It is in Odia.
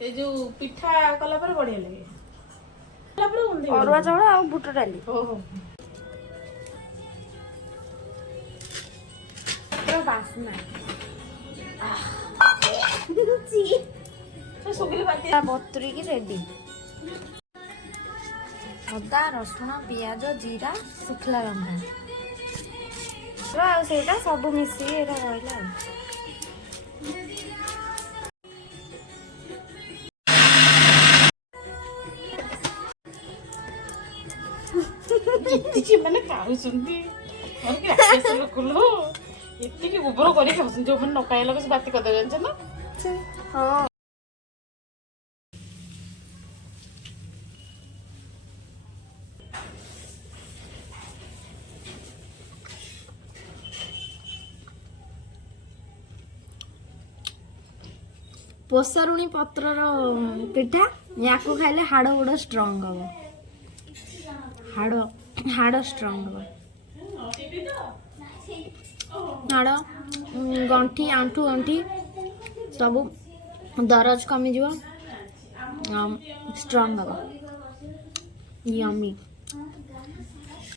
ଏ ଯୋଉ ପିଠା କଲା ପରେ ବଢିଆ ଲାଗେ। ଅରୁଆ ଚାଉଳ ଆଉ ବୁଟ ଡାଲି। ଓହୋ। ବାସ୍ନା ବତୁରିକି ରେଡି। ଅଦା ରସୁଣ ପିଆଜ ଜିରା ଶୁଖିଲା ଲଙ୍କା ଆଉ ସେଇଟା ସବୁ ମିଶିକି ଏଇଟା ରହିଲା ଆଉ। ଏତିକି ମାନେ ଖାଉଛନ୍ତି ଲୋକ ଏତିକି ଗୋବର କରି ଖାଉଛନ୍ତି। ଯୋଉମାନେ ନ ଖାଇବା ଲୋକ ସେ ବାତି କରିଦେବେ ଜାଣିଛ ନା। ହଁ। ପୋଷରୁଣୀ ପତ୍ରର ପିଠା ୟାକୁ ଖାଇଲେ ହାଡ଼ ଗୋଡ଼ ଷ୍ଟ୍ରଙ୍ଗ ହବ। ହାଡ଼ ଷ୍ଟ୍ରଙ୍ଗ ହବ। ହାଡ଼ ଗଣ୍ଠି ଆଣ୍ଠୁ ଗଣ୍ଠି ସବୁ ଦରଜ କମିଯିବ, ଷ୍ଟ୍ରଙ୍ଗ ହବ। ୟମି।